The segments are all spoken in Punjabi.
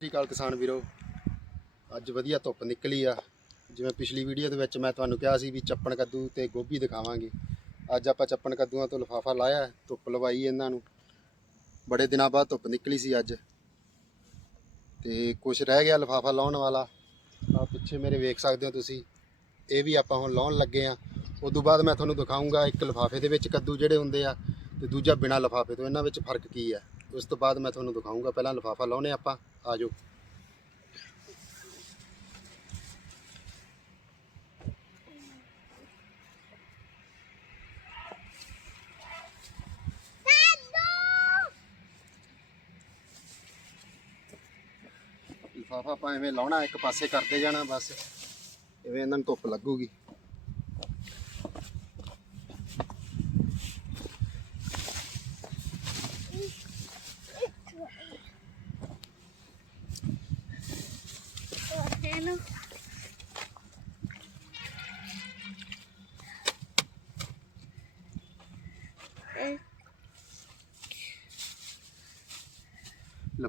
ਸਤਿ ਸ਼੍ਰੀ ਅਕਾਲ ਕਿਸਾਨ ਵੀਰੋ। ਅੱਜ ਵਧੀਆ ਧੁੱਪ ਨਿਕਲੀ ਆ। ਜਿਵੇਂ ਪਿਛਲੀ ਵੀਡੀਓ ਦੇ ਵਿੱਚ ਮੈਂ ਤੁਹਾਨੂੰ ਕਿਹਾ ਸੀ ਵੀ ਚੱਪਣ ਕੱਦੂ ਤੇ ਗੋਭੀ ਦਿਖਾਵਾਂਗੇ। ਅੱਜ ਆਪਾਂ ਚੱਪਣ ਕੱਦੂਆਂ ਤੋਂ ਲਿਫਾਫਾ ਲਾਇਆ, ਧੁੱਪ ਲਵਾਈ ਇਹਨਾਂ ਨੂੰ। ਬੜੇ ਦਿਨਾਂ ਬਾਅਦ ਧੁੱਪ ਨਿਕਲੀ ਸੀ ਅੱਜ। ਤੇ ਕੁਝ ਰਹਿ ਗਿਆ ਲਿਫਾਫਾ ਲਾਉਣ ਵਾਲਾ। ਆ ਪਿੱਛੇ ਮੇਰੇ ਵੇਖ ਸਕਦੇ ਹੋ ਤੁਸੀਂ। ਇਹ ਵੀ ਆਪਾਂ ਹੁਣ ਲਾਉਣ ਲੱਗੇ ਆ। ਉਸ ਤੋਂ ਬਾਅਦ ਮੈਂ ਤੁਹਾਨੂੰ ਦਿਖਾਉਂਗਾ ਇੱਕ ਲਿਫਾਫੇ ਦੇ ਵਿੱਚ ਕੱਦੂ ਜਿਹੜੇ ਹੁੰਦੇ ਆ ਤੇ ਦੂਜਾ ਬਿਨਾਂ ਲਿਫਾਫੇ ਤੋਂ ਇਹਨਾਂ ਵਿੱਚ ਫ਼ਰਕ ਕੀ ਆ। ਉਸ ਤੋਂ ਬਾਅਦ ਮੈਂ ਤੁਹਾਨੂੰ ਦਿਖਾਉਂਗਾ ਪਹਿਲਾਂ ਲਿਫਾਫਾ ਲਾਉਣੇ ਆਪਾਂ। ਆ ਜਾਓ। ਲਿਫਾਫਾ ਆਪਾਂ ਐਵੇਂ ਲਾਉਣਾ, ਇੱਕ ਪਾਸੇ ਕਰਦੇ ਜਾਣਾ ਬਸ। ਐਵੇਂ ਇਹਨਾਂ ਨੂੰ ਧੁੱਪ ਲੱਗੂਗੀ।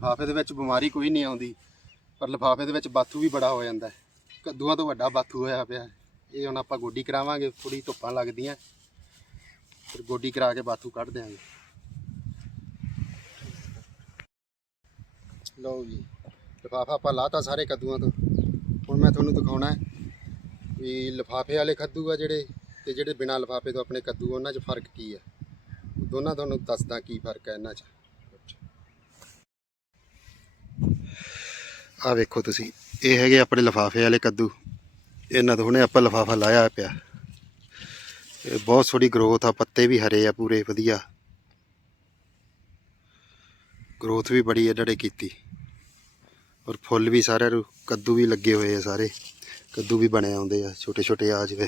ਲਿਫਾਫੇ ਦੇ ਵਿੱਚ ਬਿਮਾਰੀ ਕੋਈ ਨਹੀਂ ਆਉਂਦੀ, ਪਰ ਲਿਫਾਫੇ ਦੇ ਵਿੱਚ ਬਾਥੂ ਵੀ ਬੜਾ ਹੋ ਜਾਂਦਾ ਹੈ। ਕੱਦੂਆਂ ਤੋਂ ਵੱਡਾ ਬਾਥੂ ਹੋਇਆ ਪਿਆ ਇਹ ਹੁਣ ਆਪਾਂ ਗੋਡੀ ਕਰਾਵਾਂਗੇ ਥੋੜੀ ਧੁੱਪਾਂ ਲੱਗਦੀਆਂ। ਫਿਰ ਗੋਡੀ ਕਰਾ ਕੇ ਬਾਥੂ ਕੱਢ ਦਿਆਂਗੇ। ਲਓ ਜੀ, ਲਿਫਾਫਾ ਆਪਾਂ ਲਾਤਾ ਸਾਰੇ ਕੱਦੂਆਂ ਤੋਂ। ਹੁਣ ਮੈਂ ਤੁਹਾਨੂੰ ਦਿਖਾਉਣਾ ਵੀ ਲਿਫਾਫੇ ਵਾਲੇ ਕੱਦੂ ਆ ਜਿਹੜੇ, ਤੇ ਜਿਹੜੇ ਬਿਨਾਂ ਲਿਫਾਫੇ ਤੋਂ ਆਪਣੇ ਕੱਦੂ ਉਹਨਾਂ 'ਚ ਫ਼ਰਕ ਕੀ ਹੈ ਦੋਨਾਂ ਤੁਹਾਨੂੰ ਦੱਸਦਾ ਕੀ ਫ਼ਰਕ ਹੈ ਇਹਨਾਂ 'ਚ। ਆ ਵੇਖੋ ਤੁਸੀਂ, ਇਹ ਹੈਗੇ ਆਪਣੇ ਲਿਫਾਫੇ ਵਾਲੇ ਕੱਦੂ। ਇਹਨਾਂ ਤੋਂ ਹੁਣੇ ਆਪਾਂ ਲਿਫਾਫਾ ਲਾਇਆ ਪਿਆ। ਇਹ ਬਹੁਤ ਸੋਹਣੀ ਗਰੋਥ ਆ, ਪੱਤੇ ਵੀ ਹਰੇ ਆ ਪੂਰੇ, ਵਧੀਆ। ਗਰੋਥ ਵੀ ਬੜੀ ਇਹਨਾਂ ਨੇ ਕੀਤੀ। ਔਰ ਫੁੱਲ ਵੀ ਸਾਰਿਆਂ ਨੂੰ, ਕੱਦੂ ਵੀ ਲੱਗੇ ਹੋਏ ਆ ਸਾਰੇ। ਕੱਦੂ ਵੀ ਬਣੇ ਆਉਂਦੇ ਆ ਛੋਟੇ ਛੋਟੇ ਆ ਜਿਵੇਂ।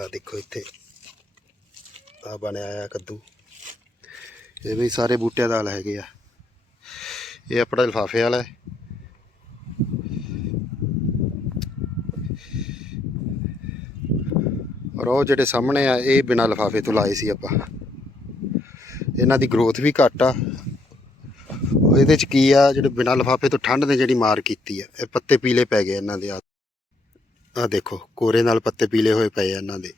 ਆ ਦੇਖੋ ਇੱਥੇ। ਆ ਬਣਿਆ ਆ ਕੱਦੂ। ਇਹ ਵੀ ਸਾਰੇ ਬੂਟਿਆਂ ਦਾ ਹਾਲ ਹੈਗੇ ਆ। ਇਹ ਆਪਣਾ ਲਿਫਾਫੇ ਵਾਲਾ ਹੈ। ਔਰ ਉਹ ਜਿਹੜੇ ਸਾਹਮਣੇ ਆ, ਇਹ ਬਿਨਾਂ ਲਿਫਾਫੇ ਤੋਂ ਲਾਏ ਸੀ ਆਪਾਂ। ਇਹਨਾਂ ਦੀ ਗਰੋਥ ਵੀ ਘੱਟ ਆ। ਇਹਦੇ ਚ ਕੀ ਆ, ਜਿਹੜੇ ਬਿਨਾਂ ਲਿਫਾਫੇ ਤੋਂ ਠੰਡ ਨੇ ਜਿਹੜੀ ਮਾਰ ਕੀਤੀ ਆ, ਇਹ ਪੱਤੇ ਪੀਲੇ ਪੈ ਗਏ ਇਹਨਾਂ ਦੇ ਆ। ਆਹ ਦੇਖੋ, ਕੋਰੇ ਨਾਲ ਪੱਤੇ ਪੀਲੇ ਹੋਏ ਪਏ ਆ ਇਹਨਾਂ ਦੇ।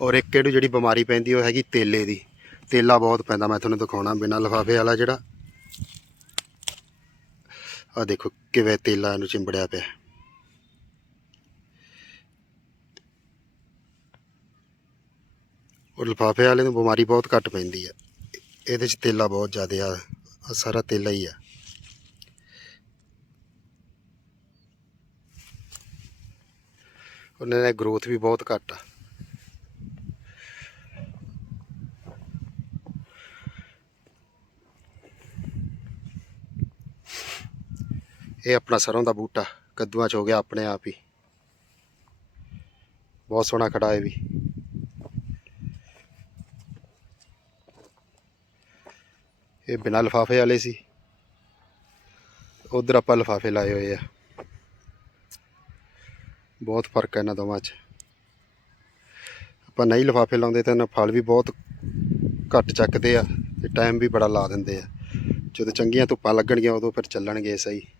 ਔਰ ਇੱਕ ਕਿਹੜੀ ਜਿਹੜੀ ਬਿਮਾਰੀ ਪੈਂਦੀ ਉਹ ਹੈਗੀ ਤੇਲੇ ਦੀ। ਤੇਲਾ ਬਹੁਤ ਪੈਂਦਾ, ਮੈਂ ਤੁਹਾਨੂੰ ਦਿਖਾਉਣਾ, ਬਿਨਾਂ ਲਿਫਾਫੇ ਵਾਲਾ ਜਿਹੜਾ। ਆ ਦੇਖੋ ਕਿਵੇਂ ਤੇਲਾ ਇਹਨੂੰ ਚਿੰਬੜਿਆ ਪਿਆ। ਔਰ ਲਿਫਾਫੇ ਵਾਲੇ ਨੂੰ ਬਿਮਾਰੀ ਬਹੁਤ ਘੱਟ ਪੈਂਦੀ ਆ। ਇਹਦੇ ਚ ਤੇਲਾ ਬਹੁਤ ਜ਼ਿਆਦਾ ਆ ਆਹ ਸਾਰਾ ਤੇਲਾ ਹੀ ਆ। ਉਹਨਾਂ ਦੀ ਗਰੋਥ ਵੀ ਬਹੁਤ ਘੱਟ ਆ। ਇਹ ਆਪਣਾ ਸਰੋਂ ਦਾ ਬੂਟਾ, ਕੱਦੂਆਂ ਚ ਹੋ ਗਿਆ ਆਪਣੇ ਆਪ ਹੀ। ਬਹੁਤ ਸੋਹਣਾ ਖੜਾ ਹੈ ਵੀ। ਇਹ ਬਿਨਾਂ ਲਿਫਾਫੇ ਵਾਲੇ ਸੀ। ਉਧਰ ਆਪਾਂ ਲਿਫਾਫੇ ਲਾਏ ਹੋਏ ਆ। ਬਹੁਤ ਫ਼ਰਕ ਹੈ ਇਹਨਾਂ ਦੋਵਾਂ 'ਚ। ਆਪਾਂ ਨਹੀਂ ਲਿਫਾਫੇ ਲਾਉਂਦੇ ਤਾਂ ਇਹਨਾਂ ਫਲ ਵੀ ਬਹੁਤ ਘੱਟ ਚੱਕਦੇ ਆ ਤੇ ਟਾਈਮ ਵੀ ਬੜਾ ਲਾ ਦਿੰਦੇ ਆ। ਜਦੋਂ ਚੰਗੀਆਂ ਧੁੱਪਾਂ ਲੱਗਣਗੀਆਂ ਉਦੋਂ ਫਿਰ ਚੱਲਣਗੇ ਸਹੀ।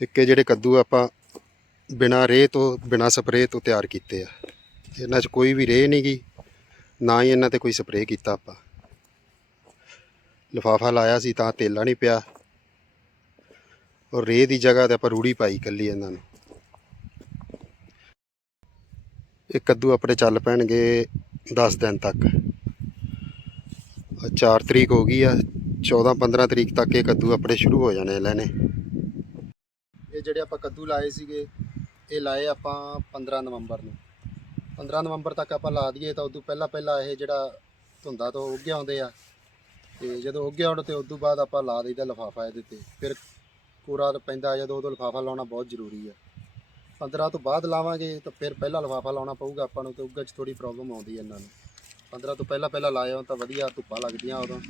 ਇੱਕ ਇਹ ਜਿਹੜੇ ਕੱਦੂ ਆਪਾਂ ਬਿਨਾਂ ਰੇਹ ਤੋਂ, ਬਿਨਾਂ ਸਪਰੇਅ ਤੋਂ ਤਿਆਰ ਕੀਤੇ ਆ। ਇਹਨਾਂ 'ਚ ਕੋਈ ਵੀ ਰੇਹ ਨਹੀਂ ਗਈ ਨਾ ਹੀ ਇਹਨਾਂ ਤੇ ਕੋਈ ਸਪਰੇਅ ਕੀਤਾ ਆਪਾਂ। ਲਿਫਾਫਾ ਲਾਇਆ ਸੀ ਤਾਂ ਤੇਲਾ ਨਹੀਂ ਪਿਆ। ਔਰ ਰੇਹ ਦੀ ਜਗ੍ਹਾ ਤੇ ਆਪਾਂ ਰੂੜੀ ਪਾਈ ਕੱਲੀ ਇਹਨਾਂ ਨੂੰ। ਇਹ ਕੱਦੂ ਆਪਣੇ ਚੱਲ ਪੈਣਗੇ 10 ਦਿਨ ਤੱਕ। 4 ਤਰੀਕ ਹੋ ਗਈ ਆ 14 15 ਤਰੀਕ ਤੱਕ ਇਹ ਕੱਦੂ ਆਪਣੇ ਸ਼ੁਰੂ ਹੋ ਜਾਣੇ ਲੈਣੇ ਇਹ ਜਿਹੜੇ ਆਪਾਂ ਕੱਦੂ ਲਾਏ ਸੀਗੇ, ਇਹ ਲਾਏ ਆਪਾਂ 15 ਨਵੰਬਰ ਨੂੰ। 15 ਨਵੰਬਰ ਤੱਕ ਆਪਾਂ ਲਾ ਦਈਏ ਤਾਂ ਉਦੋਂ ਪਹਿਲਾਂ ਪਹਿਲਾਂ ਇਹ ਜਿਹੜਾ ਧੁੰਦਾ ਤੋਂ ਉੱਗੇ ਆਉਂਦੇ ਆ। ਤੇ ਜਦੋਂ ਉੱਗੇ ਆਉਣ ਤੇ ਉਦੋਂ ਬਾਅਦ ਆਪਾਂ ਲਾ ਦਈਦਾ ਲਿਫਾਫਾ ਇਹਦੇ ਤੇ। ਫਿਰ ਕੋਰਾ ਪੈਂਦਾ ਜਦੋਂ ਉਦੋਂ ਲਿਫਾਫਾ ਲਾਉਣਾ ਬਹੁਤ ਜ਼ਰੂਰੀ ਆ। 15 ਤੋਂ ਬਾਅਦ ਲਾਵਾਂਗੇ ਤਾਂ ਫਿਰ ਪਹਿਲਾਂ ਲਿਫਾਫਾ ਲਾਉਣਾ ਪਊਗਾ ਆਪਾਂ ਨੂੰ ਤੇ ਉੱਗੇ 'ਚ ਥੋੜੀ ਪ੍ਰੋਬਲਮ ਆਉਂਦੀ ਹੈ ਇਹਨਾਂ ਨੂੰ। 15 ਤੋਂ ਪਹਿਲਾਂ ਪਹਿਲਾਂ ਲਾਏ ਤਾਂ ਵਧੀਆ ਧੁੱਪਾਂ ਲੱਗਦੀਆਂ ਉਦੋਂ।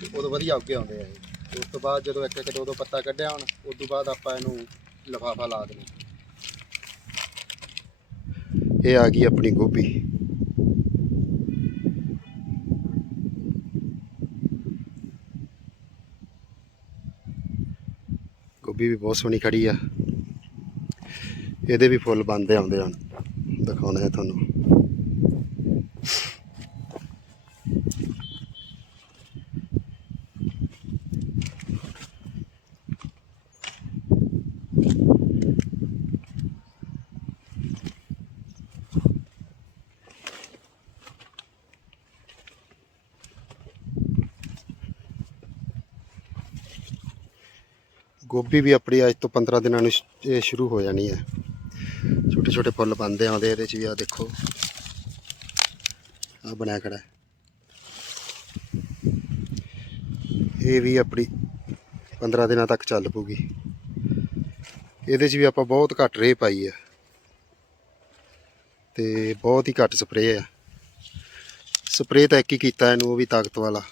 ਤੇ ਉਦੋਂ ਵਧੀਆ ਉੱਗੇ ਆਉਂਦੇ ਆ ਇਹ। ਉਸ ਤੋਂ ਬਾਅਦ ਜਦੋਂ ਇੱਕ ਇੱਕ ਦੋ ਦੋ ਪੱਤਾ ਕੱਢਿਆ ਹੁਣ ਉਸ ਤੋਂ ਬਾਅਦ ਆਪਾਂ ਇਹਨੂੰ ਲਫਾਫਾ ਲਾ ਦੇਣਾ। ਇਹ ਆ ਗਈ ਆਪਣੀ ਗੋਭੀ। ਗੋਭੀ ਵੀ ਬਹੁਤ ਸੋਹਣੀ ਖੜੀ ਆ। ਇਹਦੇ ਵੀ ਫੁੱਲ ਬੰਦੇ ਆਉਂਦੇ ਹਨ। ਦਿਖਾਉਣੇ ਹੈ ਤੁਹਾਨੂੰ। ਗੋਭੀ ਵੀ ਆਪਣੀ ਅੱਜ ਤੋਂ 15 ਦਿਨਾਂ ਨੂੰ ਇਹ ਸ਼ੁਰੂ ਹੋ ਜਾਣੀ ਹੈ। ਛੋਟੇ ਛੋਟੇ ਫੁੱਲ ਬੰਦੇ ਆਉਂਦੇ ਇਹਦੇ ਚ ਵੀ ਆ ਦੇਖੋ। ਆ ਬਣਿਆ ਖੜਾ ਇਹ ਵੀ ਆਪਣੀ 15 ਦਿਨਾਂ ਤੱਕ ਚੱਲ ਪੂਗੀ ਇਹਦੇ ਚ ਵੀ ਆਪਾਂ ਬਹੁਤ ਘੱਟ ਰੇਹ ਪਾਈ ਆ। ਤੇ ਬਹੁਤ ਹੀ ਘੱਟ ਸਪਰੇਅ ਆ। ਸਪਰੇਅ ਤਾਂ ਇੱਕ ਹੀ ਕੀਤਾ ਇਹਨੂੰ, ਉਹ ਵੀ ਤਾਕਤ ਵਾਲਾ।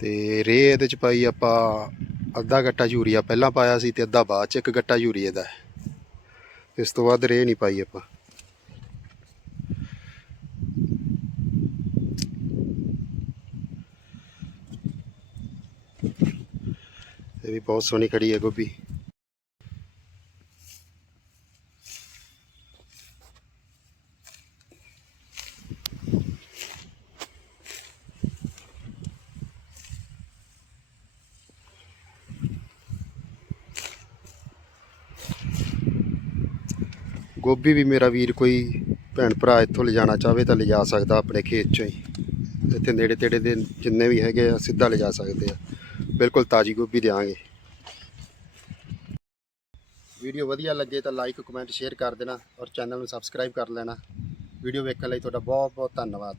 ਤੇ ਰੇ ਇਹਦੇ ਚ ਪਾਈ ਆਪਾਂ ਅੱਧਾ ਗੱਟਾ ਯੂਰੀਆ ਪਹਿਲਾਂ ਪਾਇਆ ਸੀ ਤੇ ਅੱਧਾ ਬਾਅਦ ਚ ਇੱਕ ਗੱਟਾ ਯੂਰੀਆ ਦਾ ਇਸ ਤੋਂ ਬਾਅਦ ਰੇ ਨਹੀਂ ਪਾਈ ਆਪਾਂ। ਇਹ ਵੀ ਬਹੁਤ ਸੋਹਣੀ ਖੜੀ ਹੈ ਗੋਭੀ। ਗੋਭੀ ਵੀ ਮੇਰਾ ਵੀਰ ਕੋਈ ਭੈਣ ਭਰਾ ਇੱਥੋਂ ਲਿਜਾਣਾ ਚਾਹਵੇ ਤਾਂ ਲਿਜਾ ਸਕਦਾ ਆਪਣੇ ਖੇਤ ਚੋਂ ਹੀ। ਇੱਥੇ ਨੇੜੇ ਤੇੜੇ ਦੇ ਜਿੰਨੇ ਵੀ ਹੈਗੇ ਆ, ਸਿੱਧਾ ਲਿਜਾ ਸਕਦੇ ਆ। ਬਿਲਕੁਲ ਤਾਜੀ ਗੋਭੀ ਦੇਵਾਂਗੇ ਵੀਡੀਓ ਵਧੀਆ ਲੱਗੇ ਤਾਂ ਲਾਈਕ ਕਮੈਂਟ ਸ਼ੇਅਰ ਕਰ ਦੇਣਾ ਔਰ ਚੈਨਲ ਨੂੰ ਸਬਸਕ੍ਰਾਈਬ ਕਰ ਲੈਣਾ। ਵੀਡੀਓ ਵੇਖਣ ਲਈ ਤੁਹਾਡਾ ਬਹੁਤ ਬਹੁਤ ਧੰਨਵਾਦ।